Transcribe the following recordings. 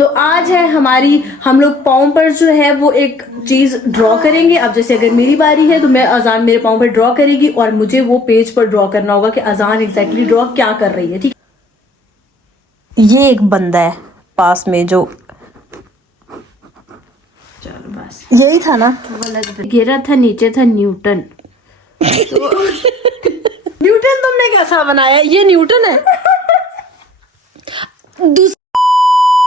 तो आज है हमारी, हम लोग पाँव पर जो है वो एक चीज ड्रॉ करेंगे। अब जैसे अगर मेरी बारी है तो मैं अजान मेरे पाँव पर ड्रॉ करेगी और मुझे वो पेज पर ड्रॉ करना होगा कि अजान एग्जैक्टली ड्रॉ क्या कर रही है। ठीक, ये एक बंदा है पास में जो, चलो बस यही था ना, गिरा था, नीचे था न्यूटन। न्यूटन तुमने कैसा बनाया? ये न्यूटन है।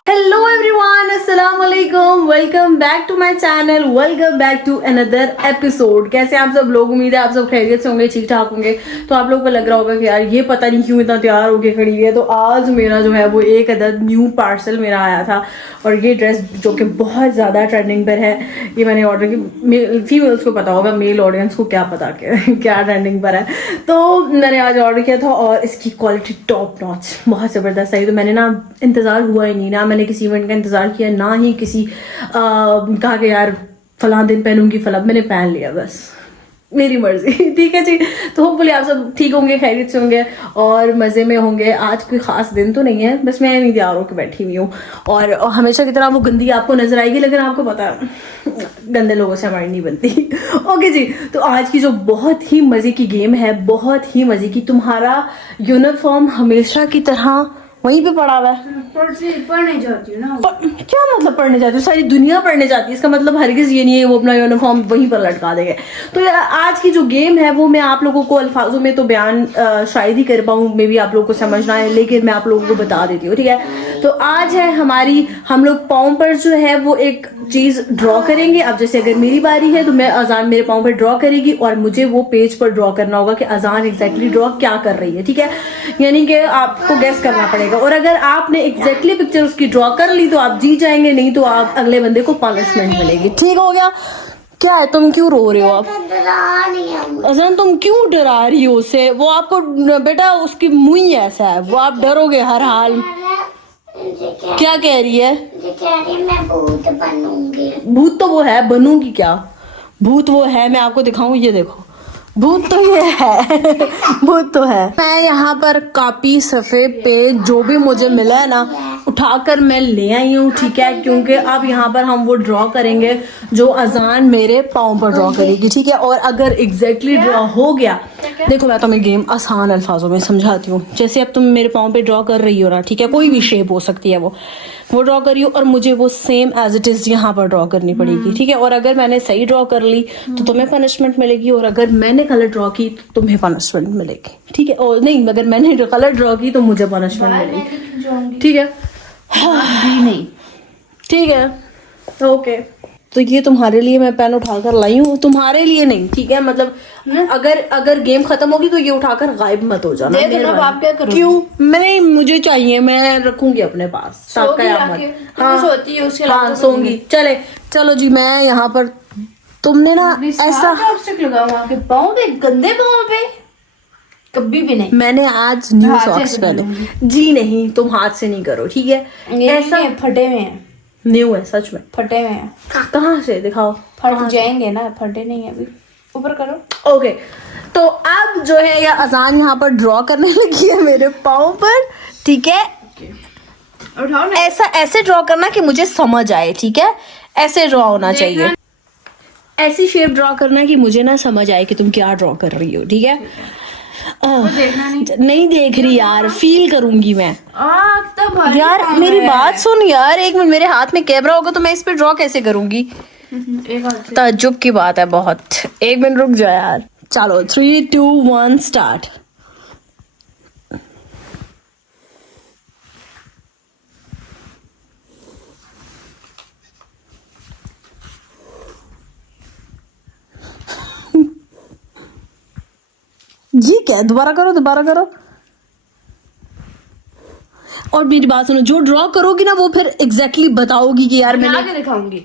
हेलो एवरीवन, अस्सलाम वालेकुम, welcome back to my channel, welcome back to another episode. कैसे आप सब लोग? उम्मीद है आप सब खैरियत से होंगे, ठीक ठाक होंगे। तो आप लोग को लग रहा होगा कि यार ये पता नहीं क्यों इतना तैयार होके खड़ी है। तो आज मेरा जो है वो एक अदद न्यू पार्सल मेरा आया था और ये ड्रेस जो कि बहुत ज़्यादा ट्रेंडिंग पर है, ये मैंने ऑर्डर की। फीमेल्स को पता होगा, मेल ऑडियंस को क्या पता कि क्या ट्रेंडिंग पर है। तो मैंने आज ऑर्डर किया था और इसकी क्वालिटी टॉप नॉच, बहुत ज़बरदस्त आई। तो मैंने ना इंतज़ार हुआ ही नहीं, ना मैंने किसी इवेंट का इंतज़ार किया, ना ही किसी कहा कि यार फलां दिन पहनूंगी फला, मैंने पहन लिया, बस मेरी मर्जी। ठीक है जी। तो होपफुली आप सब ठीक होंगे, खैरियत से होंगे और मज़े में होंगे। आज कोई ख़ास दिन तो नहीं है, बस मैं नहीं तैयार होकर बैठी हुई हूँ और हमेशा की तरह वो गंदी आपको नजर आएगी, लेकिन आपको पता है गंदे लोगों से हमारी नहीं बनती। ओके जी। तो आज की जो बहुत ही मज़े की गेम है, बहुत ही मज़े की, तुम्हारा यूनिफॉर्म हमेशा की तरह वहीं पे पड़ा हुआ है। पढ़ने जाती हूँ ना। क्या मतलब पढ़ने जाती हूँ? सारी दुनिया पढ़ने जाती है, इसका मतलब हरगिज ये नहीं है वो अपना यूनिफॉर्म वहीं पर लटका देंगे। तो यार आज की जो गेम है वो मैं आप लोगों को अल्फाजों में तो बयान शायद ही कर पाऊँ, मे बी आप लोगों को समझना है, लेकिन मैं आप लोगों को बता देती हूँ। ठीक है। तो आज है हमारी, हम लोग पाँव पर जो है वो एक चीज ड्रॉ करेंगे। अब जैसे अगर मेरी बारी है तो मैं अजान मेरे पाँव पर ड्रॉ करेगी और मुझे वो पेज पर ड्रॉ करना होगा कि अजान एग्जैक्टली ड्रॉ क्या कर रही है। ठीक है, यानी कि आपको गेस करना पड़ेगा और अगर आपने एग्जैक्टली पिक्चर उसकी ड्रॉ कर ली तो आप जीत जाएंगे, नहीं तो आप अगले बंदे को पनिशमेंट मिलेगी। ठीक हो गया? क्या है, तुम क्यों रो रहे हो? आप अजान तुम क्यों डरा रही हो उसे? वो आपको बेटा उसकी मुंह ही ऐसा है, वो आप डरोगे हर हाल। क्या कह रही है? मैं भूत बनूंगी। भूत तो वो है, बनूंगी क्या? भूत वो है, मैं आपको दिखाऊं, ये देखो, भूत तो ये है। भूत तो है। मैं यहाँ पर कॉपी सफ़े पेज जो भी मुझे मिला है ना उठाकर मैं ले आई हूँ। ठीक है, क्योंकि अब यहाँ पर हम वो ड्रॉ करेंगे जो अजान मेरे पाँव पर ड्रॉ करेगी। ठीक है, और अगर एग्जैक्टली ड्रॉ हो गया, देखो मैं तुम्हें गेम आसान अल्फाजों में समझाती हूँ। जैसे अब तुम मेरे पाँव पे ड्रॉ कर रही हो ना, ठीक है, कोई भी शेप हो सकती है, वो ड्रॉ करी हो और मुझे वो सेम एज इट इज यहाँ पर ड्रॉ करनी पड़ेगी। ठीक है, और अगर मैंने सही ड्रॉ कर ली तो तुम्हें पनिशमेंट मिलेगी और अगर मैंने गलत ड्रॉ की तो तुम्हें पनिशमेंट मिलेगी। ठीक है, और नहीं, अगर मैंने गलत ड्रॉ की तो मुझे पनिशमेंट मिलेगी। ठीक है, नहीं ठीक है, ओके। तो ये तुम्हारे लिए मैं पेन उठाकर लाई हूँ, तुम्हारे लिए नहीं। ठीक है, मतलब अगर गेम खत्म होगी तो ये उठाकर गायब मत हो जाना। आप क्या करोगे? क्यों? मैं, मुझे चाहिए, मैं रखूंगी अपने पास। हाँ सोती है उसके हाँ सोंगी। चलो जी, मैं यहाँ पर, तुमने ना ऐसा लगा वहाँ के पाँव पे, गंदे पाँव पे कभी भी नहीं। मैंने आज न्यू हाथ से सॉक्स कर पहने जी। नहीं, तुम हाथ से नहीं करो। ठीक है, ऐसा फटे हुए हैं, न्यू है सच में। फटे हुए हैं। कहाँ से दिखाओ? फट जाएंगे ना, फटे नहीं है अभी। ऊपर करो। ओके, तो अब जो है ये अजान यहाँ पर ड्रॉ करने लगी है मेरे पाँव पर। ठीक है, उठाओ ना। ऐसे ड्रॉ करना कि मुझे समझ आए। ठीक है, ऐसे ड्रॉ होना चाहिए, ऐसी शेप ड्रॉ करना कि मुझे ना समझ आए कि तुम क्या ड्रॉ कर रही हो। ठीक है, देखना नहीं देख रही यार, फील करूंगी मैं। तब यार मेरी बात सुन यार, एक मिनट, मेरे हाथ में कैमरा होगा तो मैं इस पे ड्रॉ कैसे करूंगी? ताज्जुब की बात है बहुत। एक मिनट रुक जाओ यार। चलो 3, 2, 1 स्टार्ट। ये क्या है? दोबारा करो। और मेरी बात सुनो, जो ड्रॉ करोगी ना वो फिर एग्जैक्टली बताओगी कि यार बना मैंने के दिखाऊंगी।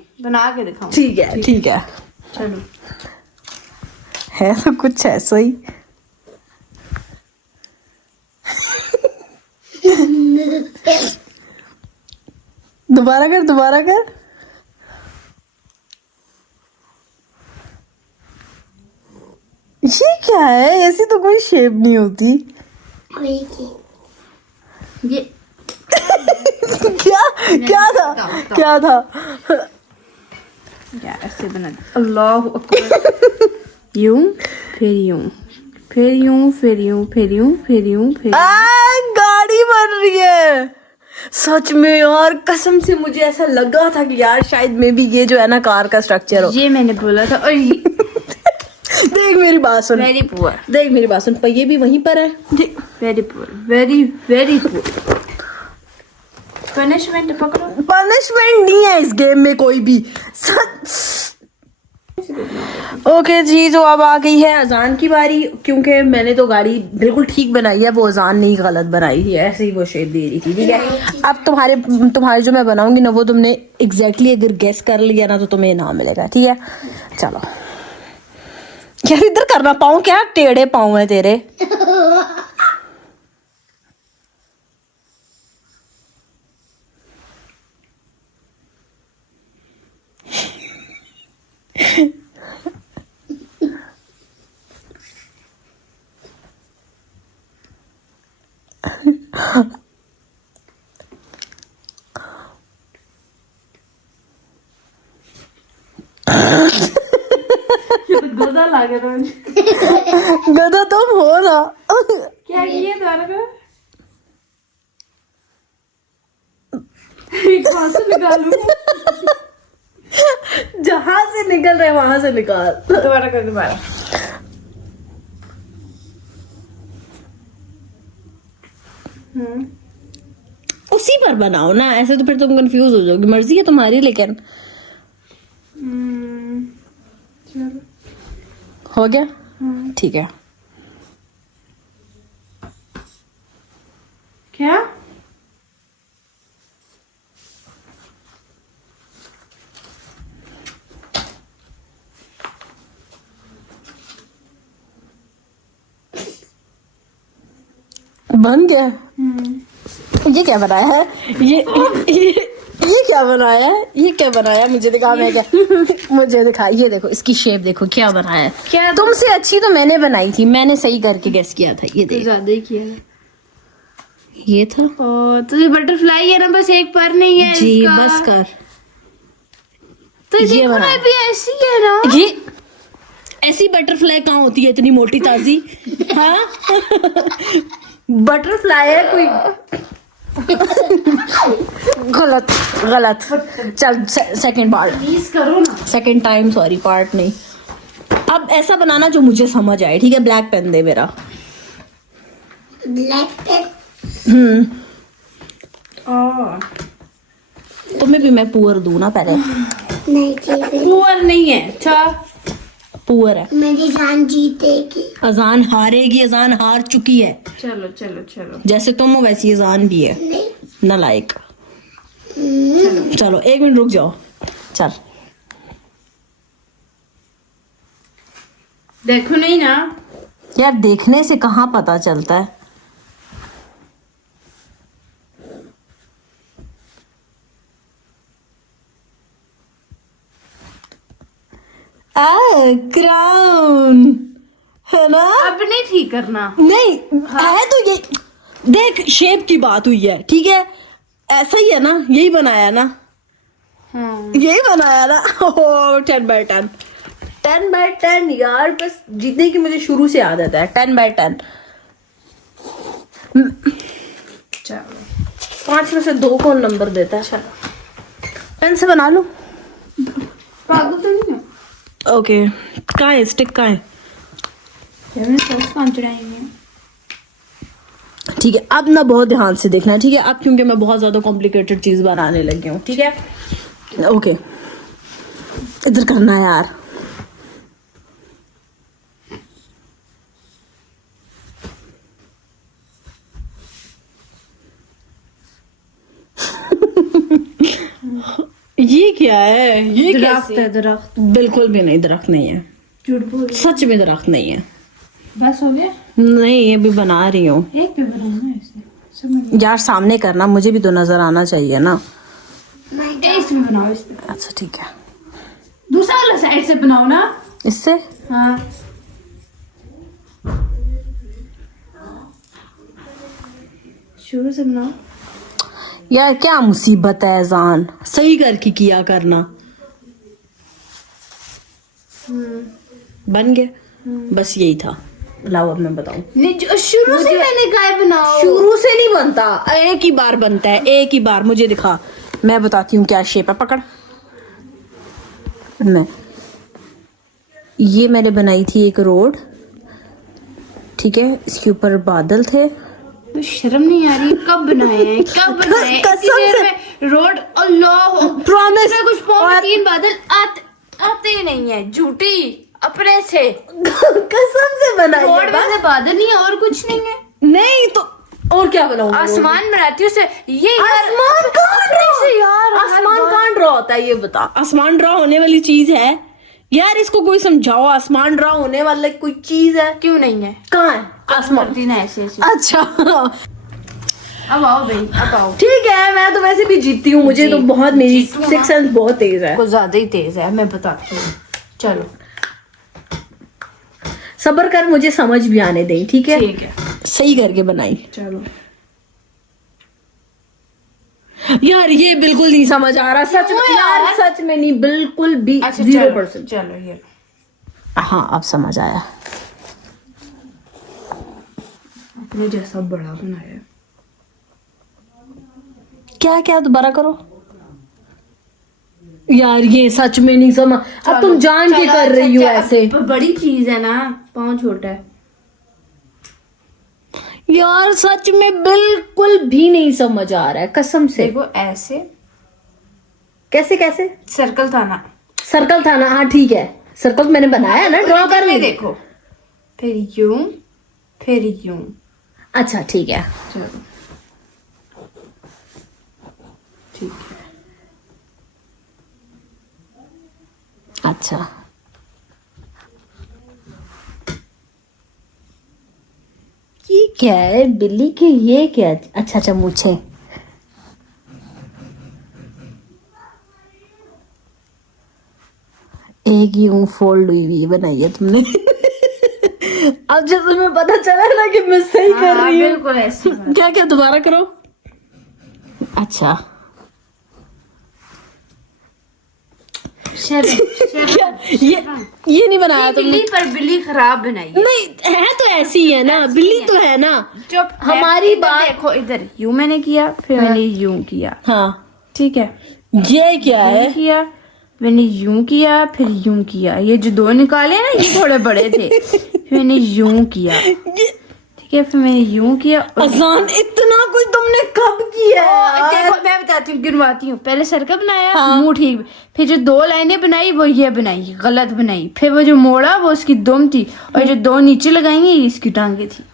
ठीक है। चलो, है तो कुछ ऐसा ही। दोबारा कर। ये क्या है? ऐसी तो कोई शेप नहीं होती। ये क्या क्या था क्या था? यार ऐसे बना अल्लाह अकबर यूं फिर यूं फिर यूं फिर यूं फिर यूं फिर यूं फिर गाड़ी बन रही है सच में यार, कसम से मुझे ऐसा लगा था कि यार शायद मे भी ये जो है ना कार का स्ट्रक्चर हो। ये मैंने बोला था। और देख मेरी बात सुन, वेरी पुअर, देख मेरी बात सुन, पहिए भी वहीं पर है। Very poor, very very poor. Punishment पकड़ो। पनिशमेंट नहीं है इस गेम में कोई भी। ओके जी, तो अब आ गई है अजान की बारी, क्योंकि मैंने तो गाड़ी बिल्कुल ठीक बनाई है, वो अजान नहीं गलत बनाई है, ऐसे ही वो शेप दे रही थी। ठीक है, अब तुम्हारे जो मैं बनाऊंगी ना वो तुमने एग्जैक्टली अगर गेस कर लिया ना तो तुम्हें इनाम मिलेगा। ठीक है, चलो। यार इधर करना, पाऊँ क्या टेढ़े पाँव है तेरे। गधा लागे तो गधा तुम हो ना। क्या किए द्वारा का कहाँ से निकालूं? जहां से निकल रहे वहां से निकाल। दोबारा कर दोबारा। उसी पर बनाओ ना, ऐसे तो फिर तुम कंफ्यूज हो जाओगी। मर्जी है तुम्हारी, लेकिन चलो हो गया। ठीक है, क्या बन गया। ये क्या बनाया है? ये क्या बनाया है? ये क्या बनाया? मुझे दिखा, मैं क्या मुझे दिखा। ये देखो, इसकी शेप देखो क्या बनाया है। क्या तुमसे अच्छी तो मैंने बनाई थी, मैंने सही करके गेस किया था। ये देख, ज्यादा ही किया है। ये था। ओ तो ये बटरफ्लाई है ना, बस एक पर नहीं है जी इसका। बस कर। तो ये ये बना। बना भी ऐसी है ना। ये ऐसी बटरफ्लाई कहाँ होती है इतनी मोटी ताजी? हाँ बटरफ्लाई है कोई। गलत गलत। चल सेकंड पार्ट, प्लीज करो ना। सेकंड टाइम, सॉरी, पार्ट नहीं। अब ऐसा बनाना जो मुझे समझ आए। ठीक है, ब्लैक पेन दे मेरा। ब्लैक पेन तुम्हें भी मैं पुअर दूं ना पहले। नहीं चाहिए। पुअर नहीं है, अच्छा पुअर है। मेरी जान जीतेगी। अजान हारेगी, अजान हार चुकी है। चलो चलो चलो। जैसे तुम हो वैसी अजान भी है। नहीं नालायक। चलो 1 मिनट रुक जाओ। चल देखो नहीं ना। यार देखने से कहाँ पता चलता है। क्राउन है ना? अब नहीं ठीक करना। नहीं है तो ये देख, शेप की बात हुई है। ठीक है, ऐसा ही है ना, यही बनाया ना। यही बनाया ना। 10/10 10/10 यार, बस जीतने की मुझे शुरू से आदत है। 10/10। चलो 5 में से 2 कौन नंबर देता है? चलो पेन से बना लो। पागल तो नहीं है। ओके, कहाँ है स्टिक? कहाँ है? मैंने सॉस कहाँ चढ़ाएंगे? ठीक है, अब ना बहुत ध्यान से देखना। ठीक है, अब क्योंकि मैं बहुत ज्यादा कॉम्प्लिकेटेड चीज बनाने लगी हूँ। ठीक है, ओके, इधर करना है यार। ये क्या है? ये दरख्त कैसे? है, दरख्त। बिल्कुल भी नहीं, दरख्त नहीं है। झूठ बोल। सच में दरख्त नहीं है। बस हो गया। नहीं, ये भी बना रही हूँ। एक पे बनाना है इसे। समझ यार सामने करना, मुझे भी तो नजर आना चाहिए ना। गया। इसमें बनाओ, इसमें। अच्छा ठीक है, दूसरा वाला साइड से बनाओ ना। इससे हाँ शुरू से बनाओ। यार क्या मुसीबत है जान, सही करके किया करना। बन गया, बस यही था। लाओ अब मैं बताऊं। नहीं, शुरू से मैंने कहा है बनाओ। शुरू से नहीं बनता, एक ही बार बनता है, एक ही बार। मुझे दिखा, मैं बताती हूँ क्या शेप है। पकड़। मैं ये मैंने बनाई थी एक रोड, ठीक है। इसके ऊपर बादल थे। तो शर्म नहीं आ रही? कब बनाए हैं, कब बनाए हैं? कसम इतनी देर से। में रोड, अल्लाह Promise। कुछ और- 3 बादल आते ही नहीं है, झूठी अपने से। कसम से बनाई रोड है में बस। से बादल नहीं है और कुछ नहीं है। नहीं तो और क्या बनाऊं? आसमान बनाती हूँ उसे। ये यार, आसमान कहाँ ड्रॉ से यार, आसमान कहाँ ड्रॉ होता है ये बता। आसमान ड्रॉ होने वाली चीज है यार, इसको कोई समझाओ। आसमान ड्रॉ होने वाला कोई चीज है? क्यों नहीं है? कहाँ है आसमान? करती ना ऐसे ऐसे। अच्छा अब आओ भाई, अब आओ। ठीक है, मैं तो वैसे भी जीतती हूँ। मुझे तो बहुत, मेरी जीतू ना। सिक्स सेंस बहुत तेज है। कुछ ज्यादा ही तेज है, मैं बताती हूँ। चलो सब्र कर, मुझे समझ भी आने दें, ठीक है? ठीक है, सही करके बनाई। चलो। यार ये बिल्कुल नहीं समझ आ रहा, सच में यार, सच में नहीं, बिल्कुल भी। अच्छा 0%। चलो ये हाँ अब समझ आया। अपने जैसा बड़ा बनाया है। क्या क्या दोबारा करो यार, ये सच में नहीं समझ। अब तुम जान के कर रही हो ऐसे। बड़ी चीज है ना, पाँव छोटा है। यार सच में बिल्कुल भी नहीं समझ आ रहा है, कसम से। देखो ऐसे कैसे कैसे? सर्कल था ना, सर्कल था ना? हाँ ठीक है, सर्कल मैंने बनाया ना, ड्रॉ कर ली। देखो, फिर यूं, फिर यूं। अच्छा ठीक है। चलो ठीक है। अच्छा ये क्या है बिल्ली के? ये क्या? अच्छा अच्छा, मूछें। एक यूं फोल्ड हुई हुई बनाई है तुमने। अब जब तुम्हें पता चला ना कि मैं सही कर हाँ, रही हूँ। बिल्कुल ऐसे। क्या क्या दोबारा करो। अच्छा क्या ये नहीं बनाया तुमने? बिल्ली पर बिल्ली खराब बनाई है। नहीं है तो ऐसी ही है ना, बिल्ली तो है ना। चुप, हमारी इधर बात- देखो, इधर यूं मैंने किया, फिर मैंने यूं किया, हाँ ठीक है। ये क्या है? यूं किया, मैंने यूं किया, फिर यूं किया। ये जो 2 निकाले ना, ये थोड़े बड़े थे। फिर मैंने यूं किया, ठीक है। फिर मैंने यूं किया और आसान इतना कुछ तुमने कब किया है? देखो मैं बताती हूँ, गिनवाती हूँ। पहले सर्कल बनाया, मुंह ठीक। फिर जो 2 लाइनें बनाई वो ये बनाई, गलत बनाई। फिर वो जो मोड़ा वो उसकी दुम थी, और जो 2 नीचे लगाएंगे ये इसकी टांगे थी।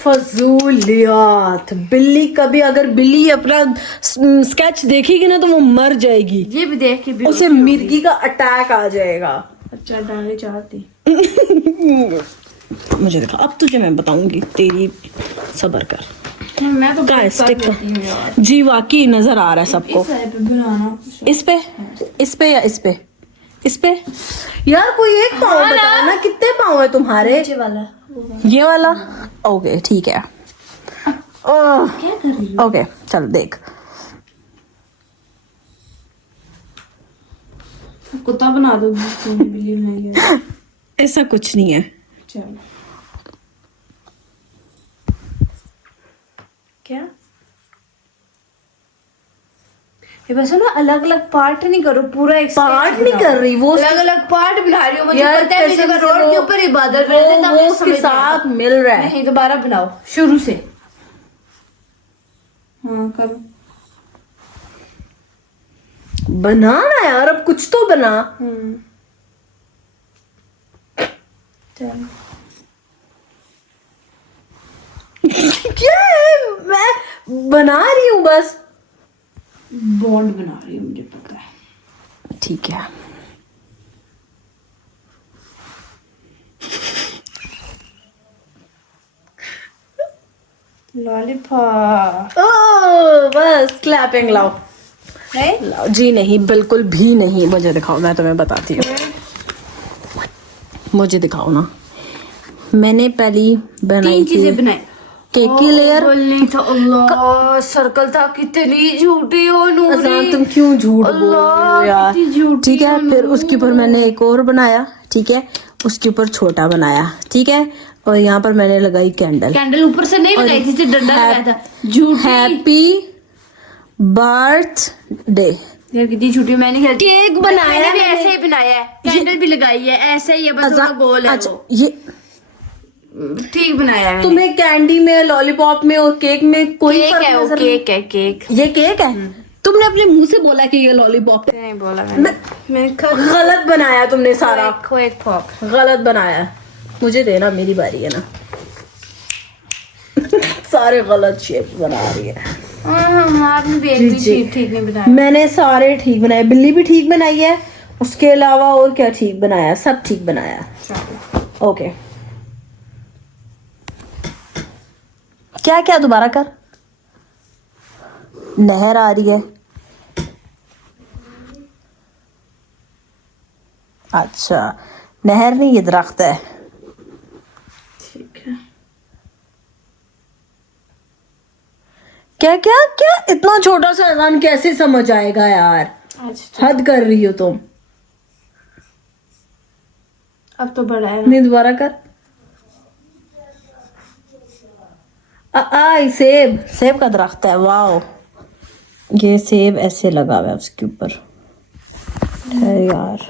फजूलियात। बिल्ली कभी, अगर बिल्ली अपना स्केच देखेगी ना तो वो मर जाएगी। ये भी देख के भी उसे मिर्गी का अटैक आ जाएगा। अच्छा टांगे चाहती। मुझे देखा, अब तुझे मैं बताऊंगी, तेरी सबर कर। मैं तो Guys, कर stick to- लेती हूँ यार। जी वाकई नजर आ रहा है सबको। इस साइड पे बनाना। इस पे, इस पे या इस पे? इस पे। यार कोई एक पाँव बताओ ना, कितने पाँव है तुम्हारे? नीचे वाला ये वाला? ओके ठीक है। ओह क्या कर रही हो? ओके चल देख। कुत्ता बना दो, तुमने बिल्ली बनाई है। ऐसा कुछ नहीं है। चलो क्या ये बस ना, अलग अलग पार्ट नहीं करो, पूरा एक पार्ट नहीं कर रही वो, अलग अलग पार्ट बना रही हो। मुझे यार पता है कसम मेरे से रोड के ऊपर ही बादल बने थे, तब वो मुझे उसके समझ नहीं आया। साथ मिल रहा है। नहीं, दोबारा बनाओ शुरू से। हाँ करो। बनाना यार, अब कुछ तो बना। चलो क्या है? मैं बना रही हूँ बस। बॉन्ड बना रही हूँ, मुझे पता है। ठीक है। लॉलीपॉप ओह बस क्लैपिंग लाओ। है? लाओ जी। नहीं बिल्कुल भी नहीं। मुझे दिखाओ, मैं तुम्हें बताती हूँ। मुझे दिखाओ ना। मैंने पहली बनाई 3 चीजें थी बनाई। केक की लेयर। बोलनी तो अल्लाह सर्कल था, कितनी झूठी हो अजान नूरी। तुम क्यों झूठ बोल रहे हो यार। कितनी झूठी ठीक है, हो फिर नूरी। उसके ऊपर मैंने एक और बनाया, ठीक है, उसके ऊपर छोटा बनाया, ठीक है, और यहाँ पर मैंने लगाई कैंडल। कैंडल ऊपर से नहीं लगाई थी, सिर्फ डंडा लगाया था। झूठी। Happy birthday. यार कितनी झूठी, मैंने केक बनाया मैंने भी मैंने। ऐसे ही बनाया है, कैंडल भी लगाई है, ऐसे ही है, बस थोड़ा गोल है अच्छा, वो। ये ठीक बनाया है मैंने। तुम्हें कैंडी में, लॉलीपॉप में और केक में कोई केक फर्क है वो, नजर नहीं? केक है केक। ये केक है। तुमने अपने मुंह से बोला कि ये लॉलीपॉप है। नहीं बोला मैंने गलत बनाया तुमने सारा, खो एक पॉप। गलत बनाया। मुझे देना, मेरी बारी है ना। सारे गलत शेप बना रही है। आपने भी एक भी चीज ठीक नहीं बनाया। मैंने सारे ठीक बनाए, बिल्ली भी ठीक बनाई है, उसके अलावा और क्या ठीक बनाया, सब ठीक बनाया। ओके, क्या क्या दोबारा कर। नहर आ रही है। अच्छा, नहर नहीं, ये दरख्त है। ठीक है। क्या क्या क्या, इतना छोटा सा अजान कैसे समझ आएगा यार। अच्छा हद कर रही हो तुम। अब तो बड़ा है ना। नहीं, दोबारा कर। सेब, सेब का दरख्त है। वाओ, ये सेब ऐसे लगा हुआ है उसके ऊपर। है यार,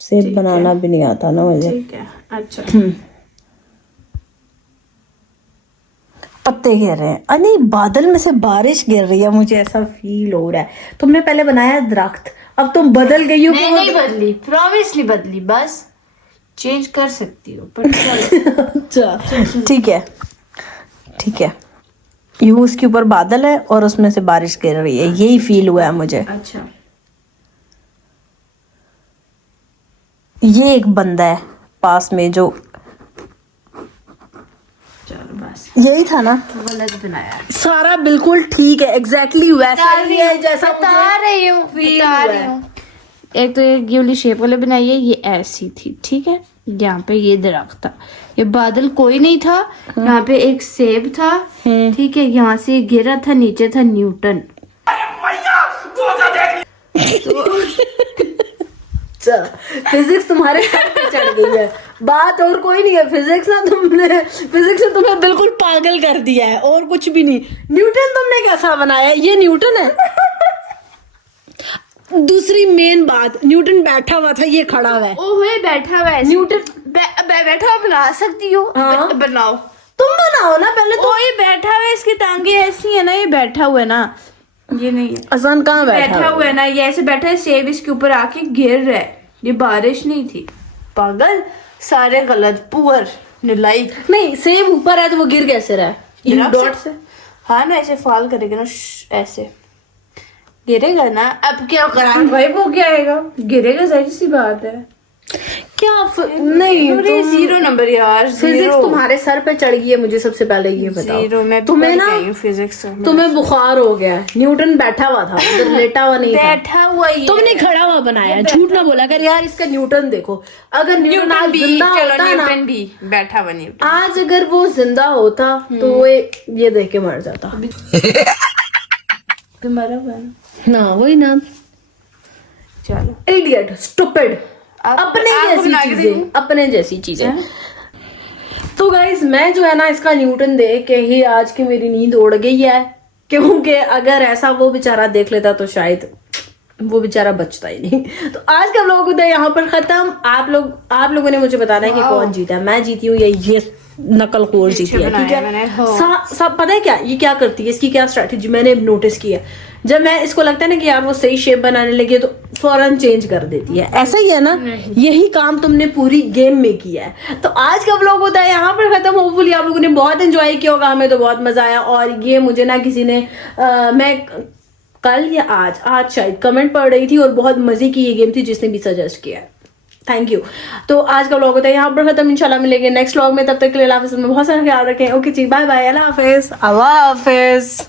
सेब बनाना भी नहीं आता ना मुझे। ठीक है। अच्छा पत्ते गिर रहे हैं। अरे बादल में से बारिश गिर रही है, मुझे ऐसा फील हो रहा है। तुमने पहले बनाया दरख्त, अब तुम बदल गई हो कि मैं वो नहीं बदली, प्रॉमिस नहीं बदली, बस चेंज कर सकती हो पर चलो। अच्छा ठीक है, ठीक है। यूं उसके ऊपर बादल है और उसमें से बारिश गिर रही है, यही फील हुआ है मुझे। अच्छा ये एक बंदा है पास में जो, चलो बस, यही था ना। गलत बनाया। सारा बिल्कुल ठीक है, एग्जैक्टली वैसा ही है जैसा बता रही हूँ, बता रही हूँ। एक तो ये वाली शेप वाले बनाई है, ये ऐसी थी, ठीक है। यहाँ पे ये दरख्त था, ये बादल कोई नहीं था, यहाँ पे एक सेब था, ठीक है, यहाँ से गिरा था, नीचे था न्यूटन। फिजिक्स तुम्हारे सर पे चढ़ गई है, बात और कोई नहीं है। फिजिक्स ने तुम्हें बिल्कुल पागल कर दिया है, और कुछ भी नहीं। न्यूटन तुमने कैसा बनाया, ये न्यूटन है। दूसरी मेन बात, न्यूटन बैठा हुआ था, ये खड़ा हुआ है। ओहे बैठा हुआ है न्यूटन बैठा हुआ बना सकती हो। हाँ। बनाओ, तुम बनाओ ना पहले तो। ये बैठा हुआ है, इसकी टांगे ऐसी है ना, ये बैठा हुआ है ना, ये नहीं है। अजान कहाँ बैठा हुआ है ना, ये ऐसे बैठा है, सेब इसके ऊपर आके गिर रहा है, ये बारिश नहीं थी। पागल, सारे गलत, पुअर, नालायक। नहीं, सेब ऊपर है तो वो गिर कैसे रहा है? गिरा डॉट से। हाँ ना, ऐसे फॉल करेगा ना, ऐसे गिरेगा ना। अब क्या करा भाई, वो क्या आएगा, गिरेगा, जाहिर सी बात है। क्या नहीं, अरे जीरो नंबर यार, फिजिक्स तुम्हारे सर पे चढ़ गई है। मुझे सबसे पहले ये बताओ, जीरो। मैं तुम्हें ना फिजिक्स तुम्हें बुखार हो गया है। न्यूटन बैठा हुआ था, उधर लेटा हुआ नहीं था। बैठा हुआ ही तुमने खड़ा हुआ बनाया, झूठ ना बोला कर यार। इसका न्यूटन देखो, अगर न्यूटन आज जिंदा होता ना, भी बैठा हुआ न्यूटन, आज अगर वो जिंदा होता तो वो ये देख के मर जाता। मरा हुआ है। ना वही ना, चलो इडियट, स्टूपिड, अपने जैसी चीजें, अपने जैसी चीजें। तो गाइज मैं जो है ना, इसका न्यूटन देख के ही आज की मेरी नींद उड़ गई है, क्योंकि अगर ऐसा वो बेचारा देख लेता तो शायद वो बेचारा बचता ही नहीं। तो आज का व्लॉग होता है यहाँ पर खत्म। आप लोगों ने मुझे बताना है कि कौन जीता है, मैं जीती हूँ या ये नकल खोर जीती है, ठीक है। सब पता है क्या ये क्या करती है, इसकी क्या स्ट्रैटेजी मैंने नोटिस की है। जब मैं इसको लगता है ना कि यार वो सही शेप बनाने लगी है, तो फौरन चेंज कर देती है। ऐसा ही है ना, यही काम तुमने पूरी गेम में किया है। तो आज का व्लॉग होता है यहाँ पर खत्म। होपफुली आप लोगों ने बहुत एंजॉय किया होगा, हमें तो बहुत मजा आया। और ये मुझे ना किसी ने मैं कल या आज शायद कमेंट पढ़ रही थी और बहुत मजे की ये गेम थी, जिसने भी सजेस्ट किया है, थैंक यू। तो आज का व्लॉग होता है यहाँ पर खत्म। इंशाल्लाह मिलेंगे नेक्स्ट व्लॉग में, तब तक के लिए अल्लाह हाफिज़ में बहुत सारा ख्याल रखें। ओके जी, बाय बाय, अल्लाह हाफिज़।